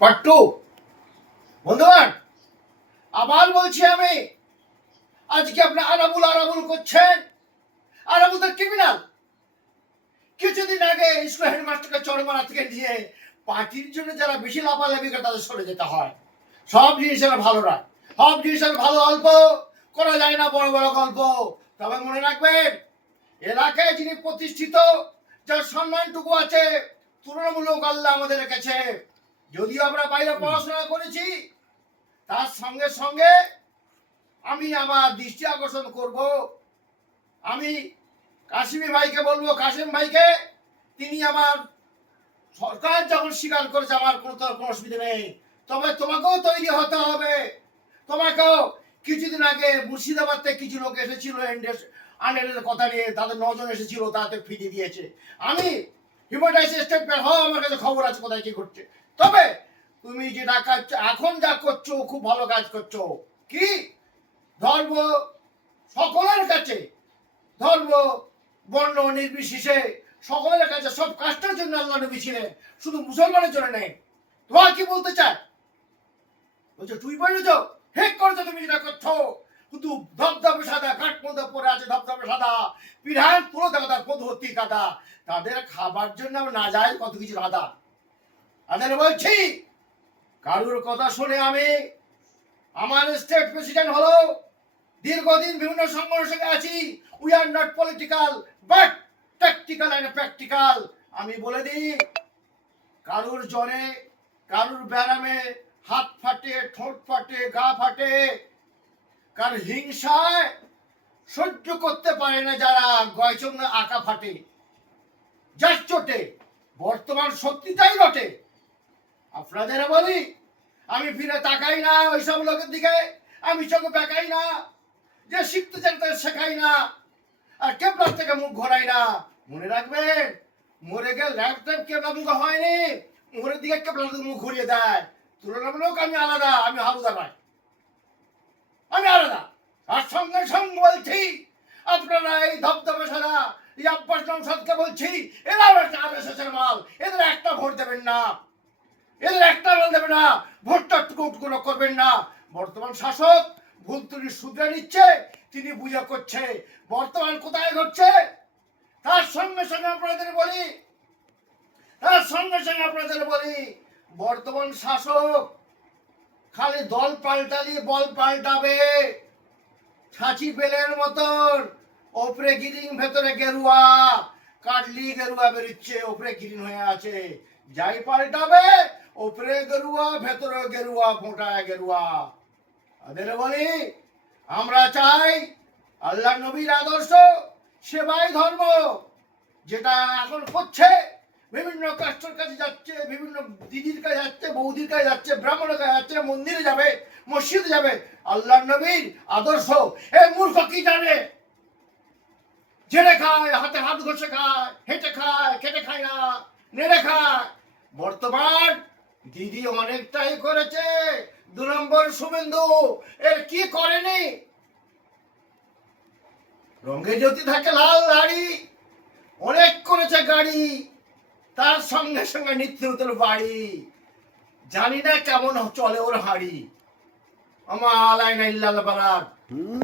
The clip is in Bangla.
Part two. বন্ধুগণ, আবার বলছি আমি, আজকে আপনি আরাবুল আরাবুল করছেন। আরাবুল তো ক্রিমিনাল। কিছুদিন আগে স্কুল হেডমাস্টারকে চরমারা থেকে নিয়ে পার্টির জন্য যারা বেশি লাফালাফি করে তাদের সরে যেতে হয়। সব জিনিসের ভালো রাখ, সব জিনিসের ভালো অল্প করা যায় না, বড় বড় গল্প। তবে মনে রাখবেন, এলাকায় যিনি প্রতিষ্ঠিত, যার সম্মানটুকু আছে, তুলনামূলক আল্লাহ আমাদের রেখেছে। যদিও আমরা বাইরে পড়াশোনা করেছি, তার সঙ্গে সঙ্গে আমি আমার দৃষ্টি আকর্ষণ করব। আমি কাশিমি ভাইকে বলবো, কাশিম ভাইকে, তিনি আমার সরকার যখন স্বীকার করেছে আমার কোনো অসুবিধা নেই, তবে তোমাকেও তৈরি হতে হবে। তোমাকেও কিছুদিন আগে মুর্শিদাবাদ থেকে কিছু লোক এসেছিল আন্ডারের কথা নিয়ে, তাদের 9 জন এসেছিল, তাদের ফিরিয়ে দিয়েছে। আমি হিউম্যান স্টেটমেন্ট হওয়া আমার কাছে খবর আছে কোথায় কি ঘটছে। তবে তুমি যেটা কাজ এখন যা করছো খুব ভালো কাজ করছো। কি ধর্ম সকলের কাছে, ধর্ম বর্ণ নির্বিশেষে সকলের কাছে সব কাজটার জন্য আল্লাহ নবী ছিলেন, শুধু মুসলমানের জন্য নেই। তোমার কি বলতে চায়? বলছো তুই বলেছ হেক করছো, তুমি যেটা করছো শুধু ধবধবে সাদা কাঠ মধ্যে পরে আছে, ধবধবে সাদা পিঠান পুরো দেখা তার পদ্ধতি কাটা, তাদের খাবার জন্য না যায় কত কিছু রাধা। তাদের বলছি, কারুর কথা শুনে আমি, আমার স্টেট প্রেসিডেন্ট হলো, দীর্ঘদিন বিভিন্ন সংগঠনের সঙ্গে আছি। We are not political but tactical and practical. আমি বলে দিই, কারুর জ্বরে, কারুর ব্যারামে হাত ফাটে, ঠোঁট ফাটে, গা ফাটে, কার হিংসায় সহ্য করতে পারে না যারা গয়চন্দ্র আঁকা ফাটে, যার চোটে বর্তমান সত্যিটাই রটে। আপনাদের বলি, আমি ফিরে তাকাই না ওইসব লোকের দিকে, আমি চোখে তাকাই না, যে শিখতে চান তাদের শেখাই না, আর কেবলার থেকে মুখ ঘোরাই না। মনে রাখবেন, মরে গেলে ল্যাপটপ কেবলা মুখ হয়নি, মরের দিকে কেবলার মুখ ঘুরিয়ে দেয়। তুলনামূলক আমি আলাদা, আমি হারুদা নয়, আমি আলাদা। আর সঙ্গে সঙ্গে বলছি, আপনারা এই ধবধবে সাদা এই আব্বাস নওশাদকে বলছি, এরাও একটা আরএসএসের মাল, এদের একটা ভোট দেবেন না, এদের একটা মাল দেবে না, ভোটটা টুকরো করবেন না। বর্তমান শাসক ভুল ত্রুটি শুধরে নিচ্ছে, তিনি বুঝে করছে। বর্তমান কোথায় ঘটছে তার সঙ্গে সঙ্গে আপনাদের বলি, বর্তমান শাসক খালি দল পাল্টালি বল পাল্টাবে, ছাঁচি বেলের মতন, ওপরে গ্রিন ভেতরে গেরুয়া, কাটলি গেরুয়া বেরোচ্ছে, ওপরে গ্রিন হয়ে আছে। যাই পাল্টাবে ওপরে গেরুয়া, ভেতরে গেরুয়া, ফোঁটায় গেরুয়া। তাদের বলি, আমরা চাই আল্লাহ নবীর আদর্শ, সেবাই ধর্ম, যেটা এখন করছে। বিভিন্ন কাস্টর কাছে যাচ্ছে, বিভিন্ন দিদির কাছে যাচ্ছে, বৌদির কাছে যাচ্ছে, ব্রাহ্মণের কাছে যাচ্ছে, মন্দিরে যাবে, মসজিদে যাবে। আল্লাহ নবীর আদর্শ এ মূর্খ কি জানে? জেনে খায়, হাতে হাত ঘষে খায়, হেঁটে খায়, খেটে খায় না, নেড়ে খায়। বর্তমান দিদি অনেকটাই করেছে, 2 নম্বর শুভেন্দু এর কি করেনি? রঙে যদি থাকে লাল দাড়ি, অনেক করেছে গাড়ি, তার সঙ্গে সঙ্গে নিত্য নতুন বাড়ি, জানি না কেমন চলে ওর হাড়ি। আমার আলাই না ইল্লাল্লাহ বারাক।